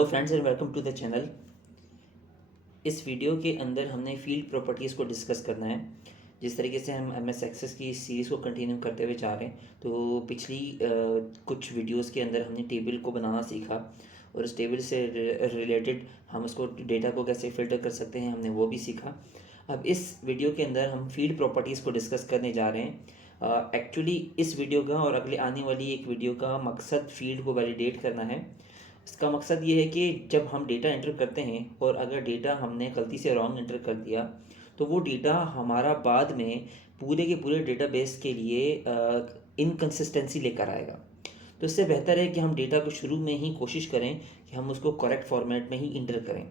Hello friends and welcome to the channel. इस video के अंदर हमने फील्ड प्रॉपर्टीज़ को डिस्कस करना है। जिस तरीके से हम एम एस एक्सेस की सीरीज़ को कंटिन्यू करते हुए जा रहे हैं, तो पिछली कुछ वीडियोस के अंदर हमने टेबल को बनाना सीखा और उस टेबल से रिलेटेड हम उसको डेटा को कैसे फ़िल्टर कर सकते हैं, हमने वो भी सीखा। अब इस वीडियो के अंदर हम फील्ड प्रॉपर्टीज़ को डिस्कस करने जा रहे हैं। एक्चुअली इस वीडियो का और अगले आने वाली एक वीडियो का मकसद फील्ड को वैलिडेट करना है। इसका मकसद ये है कि जब हम डेटा एंटर करते हैं और अगर डेटा हमने गलती से रॉन्ग एंटर कर दिया, तो वो डेटा हमारा बाद में पूरे के पूरे डेटाबेस के लिए इनकन्सिस्टेंसी लेकर आएगा। तो इससे बेहतर है कि हम डेटा को शुरू में ही कोशिश करें कि हम उसको करेक्ट फॉर्मेट में ही इंटर करें।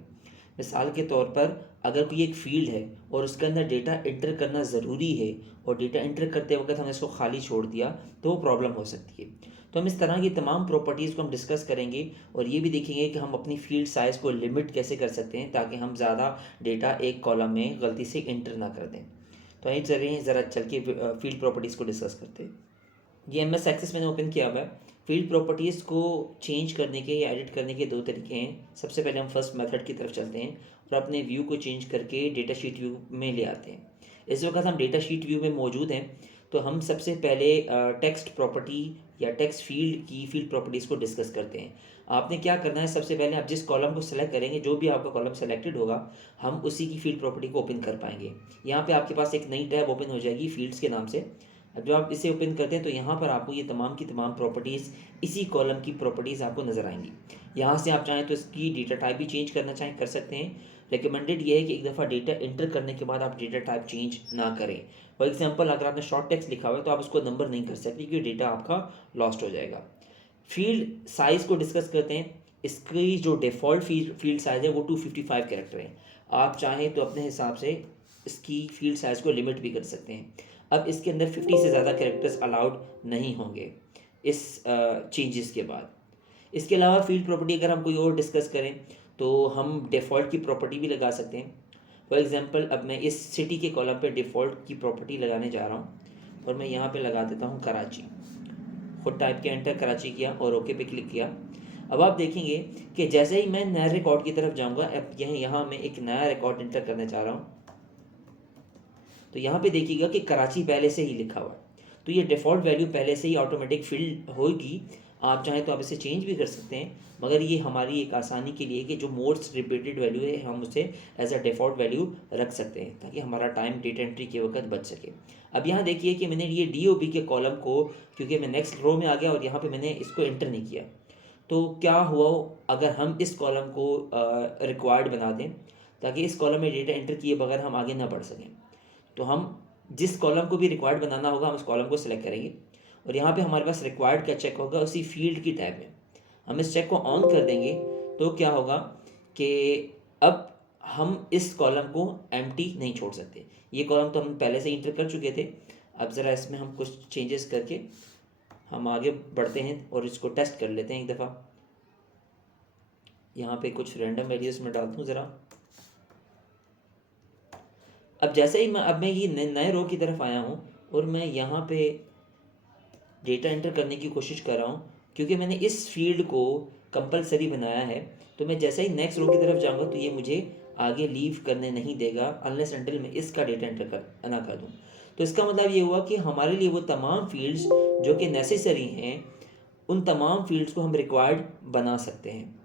मिसाल के तौर पर अगर कोई एक फील्ड है और उसके अंदर डेटा एंटर करना ज़रूरी है और डेटा एंटर करते वक्त हमने इसको खाली छोड़ दिया, तो वो प्रॉब्लम हो सकती है। तो हम इस तरह की तमाम प्रॉपर्टीज़ को हम डिस्कस करेंगे और ये भी देखेंगे कि हम अपनी फील्ड साइज़ को लिमिट कैसे कर सकते हैं ताकि हम ज़्यादा डेटा एक कॉलम में गलती से एंटर ना कर दें। तो आइए चलिए ज़रा चल के फील्ड प्रॉपर्टीज़ को डिस्कस करते हैं। ये एम एस एक्सेस मैंने ओपन किया हुआ है। फील्ड प्रॉपर्टीज़ को चेंज करने के या एडिट करने के दो तरीके हैं। सबसे पहले हम फर्स्ट मेथड की तरफ चलते हैं और अपने व्यू को चेंज करके डेटा शीट व्यू में ले आते हैं। इस वक्त हम डेटा शीट व्यू में मौजूद हैं, तो हम सबसे पहले टेक्स्ट प्रॉपर्टी या टेक्स्ट फील्ड की फील्ड प्रॉपर्टीज़ को डिस्कस करते हैं। आपने क्या करना है, सबसे पहले आप जिस कॉलम को सेलेक्ट करेंगे, जो भी आपका कॉलम सेलेक्टेड होगा, हम उसी की फील्ड प्रॉपर्टी को ओपन कर पाएंगे। यहाँ पे आपके पास एक नई टैब ओपन हो जाएगी फील्ड्स के नाम से। अब जब आप इसे ओपन करते हैं तो यहाँ पर आपको ये तमाम की तमाम प्रॉपर्टीज़, इसी कॉलम की प्रॉपर्टीज़ आपको नज़र आएंगी। यहाँ से आप चाहें तो इसकी डेटा टाइप भी चेंज करना चाहें कर सकते हैं। रिकमेंडेड ये है कि एक दफ़ा डेटा एंटर करने के बाद आप डेटा टाइप चेंज ना करें। फॉर एग्जांपल अगर आपने शॉर्ट टेक्स्ट लिखा हुआ है तो आप उसको नंबर नहीं कर सकते क्योंकि डेटा आपका लॉस्ट हो जाएगा। फील्ड साइज़ को डिस्कस करते हैं। इसकी जो डिफ़ॉल्ट फील्ड साइज़ है वो 255 कैरेक्टर है। आप चाहें तो अपने हिसाब से इसकी फील्ड साइज़ को लिमिट भी कर सकते हैं। अब इसके अंदर 50 से ज़्यादा कैरेक्टर्स अलाउड नहीं होंगे इस चेंजेस के बाद। इसके अलावा फील्ड प्रॉपर्टी अगर हम कोई और डिस्कस करें तो हम डिफ़ॉल्ट की प्रॉपर्टी भी लगा सकते हैं। फॉर एग्जांपल अब मैं इस सिटी के कॉलम पे डिफ़ॉल्ट की प्रॉपर्टी लगाने जा रहा हूँ और मैं यहाँ पे लगा देता हूँ कराची। खुद टाइप के एंटर कराची किया और ओके पे क्लिक किया। अब आप देखेंगे कि जैसे ही मैं नए रिकॉर्ड की तरफ जाऊँगा, अब यहाँ मैं एक नया रिकॉर्ड एंटर करने जा रहा हूँ, तो यहाँ पे देखिएगा कि कराची पहले से ही लिखा हुआ है। तो ये डिफ़ॉल्ट वैल्यू पहले से ही ऑटोमेटिक फिल होगी। आप चाहें तो आप इसे चेंज भी कर सकते हैं, मगर ये हमारी एक आसानी के लिए कि जो मोस्ट रिपीटेड वैल्यू है हम उसे एज अ डिफ़ॉल्ट वैल्यू रख सकते हैं ताकि हमारा टाइम डेटा एंट्री के वक्त बच सके। अब यहाँ देखिए कि मैंने ये DOB के कॉलम को, क्योंकि मैं नेक्स्ट रो में आ गया और यहाँ पर मैंने इसको एंटर नहीं किया, तो क्या हुआ अगर हम इस कॉलम को रिक्वायर्ड बना दें ताकि इस कॉलम में डेटा एंटर किए बगैर हम आगे ना बढ़ सकें। तो हम जिस कॉलम को भी रिक्वायर्ड बनाना होगा हम उस कॉलम को सिलेक्ट करेंगे और यहाँ पे हमारे पास रिक्वायर्ड का चेक होगा उसी फील्ड की टैब में। हम इस चेक को ऑन कर देंगे तो क्या होगा कि अब हम इस कॉलम को एम्प्टी नहीं छोड़ सकते। ये कॉलम तो हम पहले से इंटर कर चुके थे। अब ज़रा इसमें हम कुछ चेंजेस करके हम आगे बढ़ते हैं और इसको टेस्ट कर लेते हैं एक दफ़ा। यहाँ पे कुछ रैंडम वैल्यूज़ में डालता हूँ ज़रा। अब जैसे ही मैं ये नए रो की तरफ आया हूँ और मैं यहाँ पे डेटा एंटर करने की कोशिश कर रहा हूँ, क्योंकि मैंने इस फील्ड को कंपलसरी बनाया है, तो मैं जैसे ही नेक्स्ट रो की तरफ जाऊँगा तो ये मुझे आगे लीव करने नहीं देगा अनलेस अनटिल मैं इसका डेटा एंटर ना कर दूँ। तो इसका मतलब ये हुआ कि हमारे लिए वो तमाम फील्ड्स जो कि नेसेसरी हैं, उन तमाम फील्ड्स को हम रिक्वायर्ड बना सकते हैं।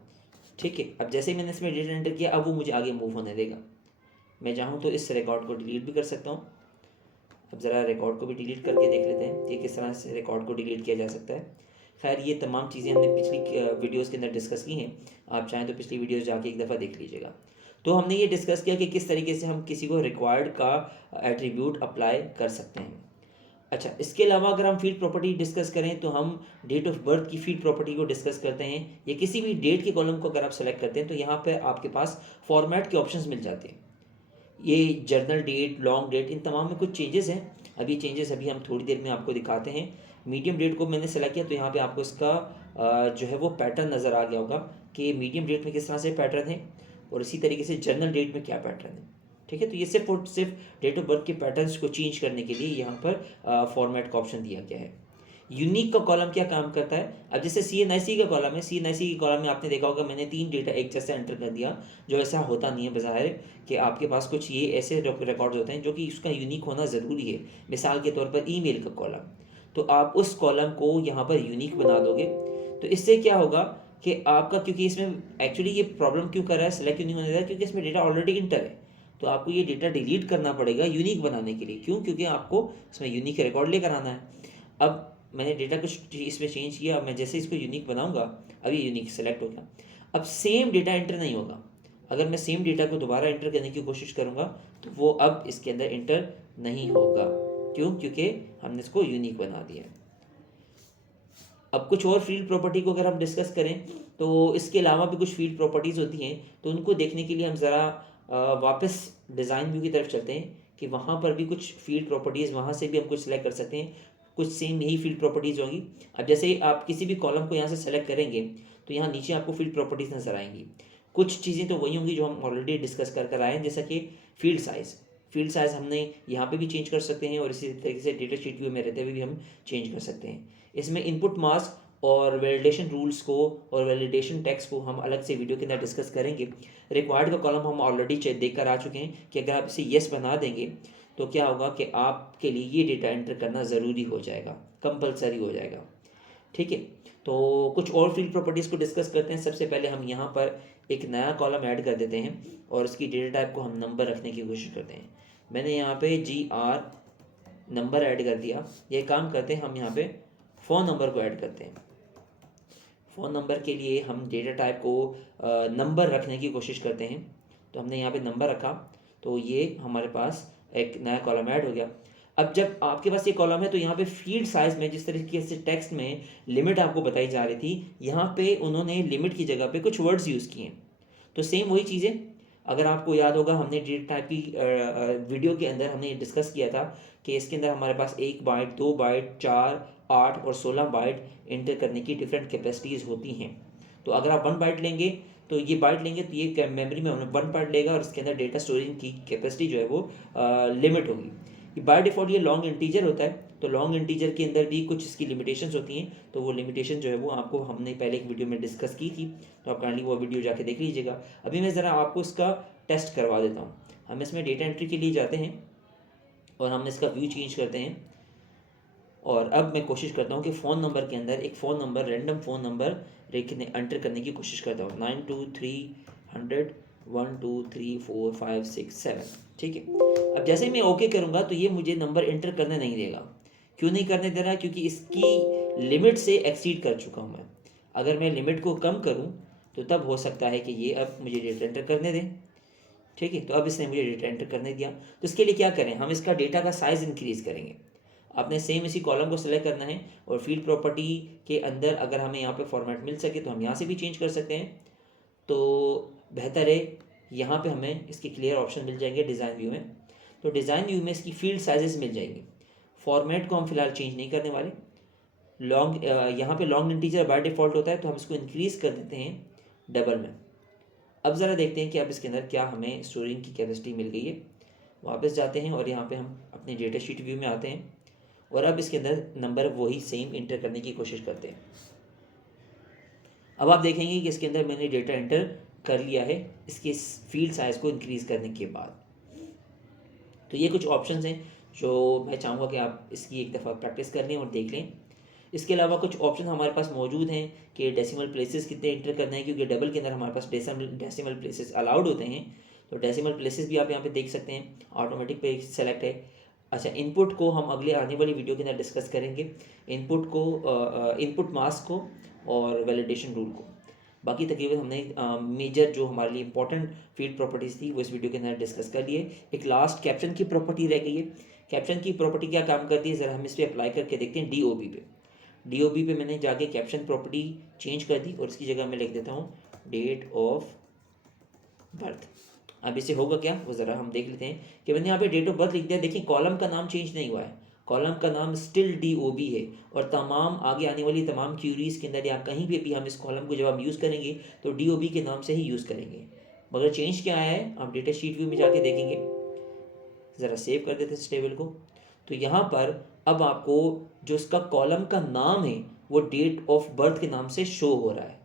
ठीक है, अब जैसे ही मैंने इसमें डेटा एंटर किया अब वो मुझे आगे मूव होने देगा। मैं चाहूँ तो इस रिकॉर्ड को डिलीट भी कर सकता हूँ। अब ज़रा रिकॉर्ड को भी डिलीट करके देख लेते हैं कि किस तरह से रिकॉर्ड को डिलीट किया जा सकता है। खैर ये तमाम चीज़ें हमने पिछली वीडियोस के अंदर डिस्कस की हैं। आप चाहें तो पिछली वीडियोस जाके एक दफ़ा देख लीजिएगा। तो हमने ये डिस्कस किया कि किस तरीके से हम किसी को रिक्वायर्ड का एट्रीब्यूट अप्लाई कर सकते हैं। अच्छा, इसके अलावा अगर हम फील्ड प्रॉपर्टी डिस्कस करें तो हम डेट ऑफ बर्थ की फील्ड प्रॉपर्टी को डिस्कस करते हैं, या किसी भी डेट के कॉलम को अगर आप सेलेक्ट करते हैं तो यहाँ पर आपके पास फॉर्मेट के ऑप्शंस मिल जाते हैं। ये जर्नल डेट, लॉन्ग डेट, इन तमाम में कुछ चेंजेस हैं। अभी चेंजेस अभी हम थोड़ी देर में आपको दिखाते हैं। मीडियम डेट को मैंने सेलेक्ट किया तो यहाँ पे आपको इसका जो है वो पैटर्न नज़र आ गया होगा कि मीडियम डेट में किस तरह से पैटर्न है और इसी तरीके से जर्नल डेट में क्या पैटर्न है। ठीक है, तो ये सिर्फ और सिर्फ डेट ऑफ बर्थ के पैटर्न्स को चेंज करने के लिए यहाँ पर फॉर्मेट का ऑप्शन दिया गया है। यूनिक का कॉलम क्या काम करता है, अब जैसे CNIC का कॉलम है, CNIC के कॉलम में आपने देखा होगा मैंने 3 डेटा एक जैसे एंटर कर दिया, जो ऐसा होता नहीं है बज़ाहिर कि आपके पास कुछ ये ऐसे रिकॉर्ड्स होते हैं जो कि उसका यूनिक होना ज़रूरी है। मिसाल के तौर पर ईमेल का कॉलम, तो आप उस कॉलम को यहाँ पर यूनिक बना दोगे, तो इससे क्या होगा कि आपका, क्योंकि इसमें एक्चुअली ये प्रॉब्लम क्यों कर रहा है, सेलेक्ट क्यों नहीं होने दे रहा है, क्योंकि इसमें डेटा ऑलरेडी इंटर है, तो आपको ये डेटा डिलीट करना पड़ेगा यूनिक बनाने के लिए। क्यों? क्योंकि आपको इसमें यूनिक रिकॉर्ड लेकर आना है। अब मैंने डेटा कुछ इसमें चेंज किया, अब मैं जैसे इसको यूनिक बनाऊंगा, अब ये यूनिक सेलेक्ट हो गया। अब सेम डेटा एंटर नहीं होगा, अगर मैं सेम डेटा को दोबारा एंटर करने की कोशिश करूंगा तो वो अब इसके अंदर एंटर नहीं होगा। क्यों? क्योंकि हमने इसको यूनिक बना दिया है। अब कुछ और फील्ड प्रॉपर्टी को अगर हम डिस्कस करें तो इसके अलावा भी कुछ फील्ड प्रॉपर्टीज़ होती हैं, तो उनको देखने के लिए हम ज़रा वापस डिज़ाइन व्यू की तरफ चलते हैं कि वहाँ पर भी कुछ फील्ड प्रॉपर्टीज़, वहाँ से भी हम कुछ सेलेक्ट कर सकते हैं, कुछ सेम यही फील्ड प्रॉपर्टीज़ होंगी। अब जैसे आप किसी भी कॉलम को यहाँ से सेलेक्ट करेंगे तो यहाँ नीचे आपको फील्ड प्रॉपर्टीज़ नजर आएंगी। कुछ चीज़ें तो वही होंगी जो हम ऑलरेडी डिस्कस कर आए हैं, जैसा कि फील्ड साइज़ हमने यहाँ पे भी चेंज कर सकते हैं और इसी तरीके से डेटा शीट व्यू में रहते हुए भी हम चेंज कर सकते हैं। इसमें इनपुट मास्क और वैलिडेशन रूल्स को और वैलिडेशन टैक्स को हम अलग से वीडियो के अंदर डिस्कस करेंगे। रिक्वायर्ड का कॉलम हम ऑलरेडी देख कर आ चुके हैं कि अगर आप इसे येस बना देंगे तो क्या होगा कि आपके लिए ये डेटा एंटर करना ज़रूरी हो जाएगा, कंपलसरी हो जाएगा। ठीक है, तो कुछ और फील्ड प्रॉपर्टीज़ को डिस्कस करते हैं। सबसे पहले हम यहाँ पर एक नया कॉलम ऐड कर देते हैं और उसकी डेटा टाइप को हम नंबर रखने की कोशिश करते हैं। मैंने यहाँ पे GR नंबर ऐड कर दिया। ये काम करते हैं, हम यहाँ पे फ़ोन नंबर को ऐड करते हैं। फ़ोन नंबर के लिए हम डेटा टाइप को नंबर रखने की कोशिश करते हैं, तो हमने यहाँ पे नंबर रखा, तो ये हमारे पास एक नया कॉलम ऐड हो गया। अब जब आपके पास ये कॉलम है तो यहाँ पे फील्ड साइज में जिस तरीके से टेक्स्ट में लिमिट आपको बताई जा रही थी, यहाँ पे उन्होंने लिमिट की जगह पे कुछ वर्ड्स यूज़ किए हैं। तो सेम वही चीज़ें, अगर आपको याद होगा हमने डेटा टाइप की वीडियो के अंदर हमने डिस्कस किया था कि इसके अंदर हमारे पास 1 बाइट, 2 बाइट, 4, 8 और 16 बाइट एंटर करने की डिफरेंट कैपेसिटीज़ होती हैं। तो अगर आप 1 बाइट लेंगे तो ये मेमोरी में 1 बाइट लेगा और इसके अंदर डेटा स्टोरेज की कैपेसिटी जो है वो लिमिट होगी। बाय डिफ़ॉल्ट ये लॉन्ग इंटीजर होता है, तो लॉन्ग इंटीजर के अंदर भी कुछ इसकी लिमिटेशंस होती हैं, तो वो लिमिटेशन जो है वो आपको हमने पहले एक वीडियो में डिस्कस की थी, तो आप काइंडली वो वीडियो जाके देख लीजिएगा। अभी मैं ज़रा आपको इसका टेस्ट करवा देता हूँ। हम इसमें डेटा एंट्री के लिए जाते हैं और हम इसका व्यू चेंज करते हैं, और अब मैं कोशिश करता हूँ कि फ़ोन नंबर के अंदर एक phone number, random phone number enter करने की कोशिश करता हूँ। 92300 1 2 3 4 5 6 7। ठीक है, अब जैसे ही मैं ओके करूँगा तो ये मुझे नंबर एंटर करने नहीं देगा। क्यों नहीं करने दे रहा है? क्योंकि इसकी लिमिट से एक्सीड कर चुका हूँ मैं। अगर मैं लिमिट को कम करूँ तो तब हो सकता है कि ये अब मुझे डेटा एंटर करने दें। ठीक है, तो अब इसने मुझे डेटा एंटर करने दिया, तो इसके लिए क्या करें, हम इसका डेटा का साइज़ इंक्रीज़ करेंगे। आपने सेम इसी कॉलम को सेलेक्ट करना है और फील्ड प्रॉपर्टी के अंदर अगर हमें यहाँ पे फॉर्मेट मिल सके तो हम यहाँ से भी चेंज कर सकते हैं, तो बेहतर है। यहाँ पे हमें इसके क्लियर ऑप्शन मिल जाएंगे डिज़ाइन व्यू में, तो डिज़ाइन व्यू में इसकी फील्ड साइजेस मिल जाएंगी। फॉर्मेट को हम फिलहाल चेंज नहीं करने वाले। लॉन्ग यहाँ पे लॉन्ग इंटीजर बाय डिफ़ॉल्ट होता है, तो हम इसको इंक्रीज़ कर देते हैं डबल में। अब ज़रा देखते हैं कि अब इसके अंदर क्या हमें स्टोरेज की कैपेसिटी मिल गई है। वापस जाते हैं और यहाँ पे हम अपने डेटा शीट व्यू में आते हैं और अब इसके अंदर नंबर वही सेम इंटर करने की कोशिश करते हैं। अब आप देखेंगे कि इसके अंदर मैंने डेटा एंटर कर लिया है इसके फील्ड साइज़ को इंक्रीज़ करने के बाद। तो ये कुछ ऑप्शंस हैं जो मैं चाहूँगा कि आप इसकी एक दफ़ा प्रैक्टिस कर लें और देख लें। इसके अलावा कुछ ऑप्शन हमारे पास मौजूद हैं कि डेसिमल प्लेसेस कितने इंटर करना है, क्योंकि डबल के अंदर हमारे पास डेसिमल प्लेसेस अलाउड होते हैं, तो डेसिमल प्लेसेस भी आप यहाँ पे देख सकते हैं। ऑटोमेटिक पे सेलेक्ट है। अच्छा, इनपुट को हम अगले आने वाली वीडियो के अंदर डिस्कस करेंगे, इनपुट मास्क को और वैलिडेशन रूल को। बाकी तकरीबन हमने मेजर जो हमारे लिए इंपॉर्टेंट फील्ड प्रॉपर्टीज़ थी वो इस वीडियो के अंदर डिस्कस कर लिए। एक लास्ट कैप्शन की प्रॉपर्टी रह गई है। कैप्शन की प्रॉपर्टी क्या काम करती है, ज़रा हम इस पर अप्लाई करके देखते हैं। DOB पे मैंने जाके कैप्शन प्रॉपर्टी चेंज कर दी और इसकी जगह मैं लिख देता हूँ डेट ऑफ बर्थ। अब इससे होगा क्या वो ज़रा हम देख लेते हैं कि मैंने यहाँ पे डेट ऑफ बर्थ लिख दिया। देखिए कॉलम का नाम चेंज नहीं हुआ है, कॉलम का नाम स्टिल DOB है, और तमाम आगे आने वाली तमाम क्यूरीज़ के अंदर या कहीं पे भी हम इस कॉलम को जब हम यूज़ करेंगे तो DOB के नाम से ही यूज़ करेंगे। मगर चेंज क्या आया है आप डेटा शीट व्यू में जाके देखेंगे। ज़रा सेव कर देते हैं इस टेबल को, तो यहाँ पर अब आपको जो उसका कॉलम का नाम है वो डेट ऑफ बर्थ के नाम से शो हो रहा है।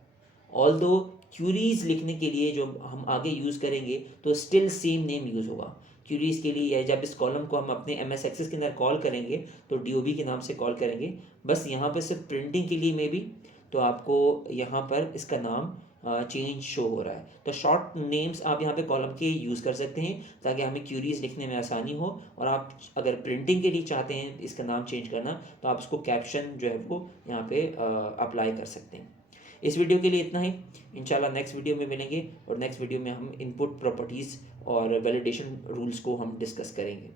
ऑल दो क्यूरीज लिखने के लिए जो हम आगे यूज़ करेंगे तो स्टिल सेम नेम यूज़ होगा। क्यूरीज के लिए या जब इस कॉलम को हम अपने एम एस एक्सेस के अंदर कॉल करेंगे तो डी के नाम से कॉल करेंगे। बस यहाँ पर सिर्फ प्रिंटिंग के लिए में भी तो आपको यहाँ पर इसका नाम चेंज शो हो रहा है। तो शॉर्ट नेम्स आप यहाँ पे कॉलम के यूज़ कर सकते हैं ताकि हमें क्यूरीज लिखने में आसानी हो। और आप अगर प्रिंटिंग के लिए चाहते हैं इसका नाम चेंज करना तो आप इसको कैप्शन जो है वो यहाँ पे अप्लाई कर सकते हैं। इस वीडियो के लिए इतना ही। इंशाल्लाह नेक्स्ट वीडियो में मिलेंगे और नेक्स्ट वीडियो में हम इनपुट प्रॉपर्टीज़ और वैलिडेशन रूल्स को हम डिस्कस करेंगे।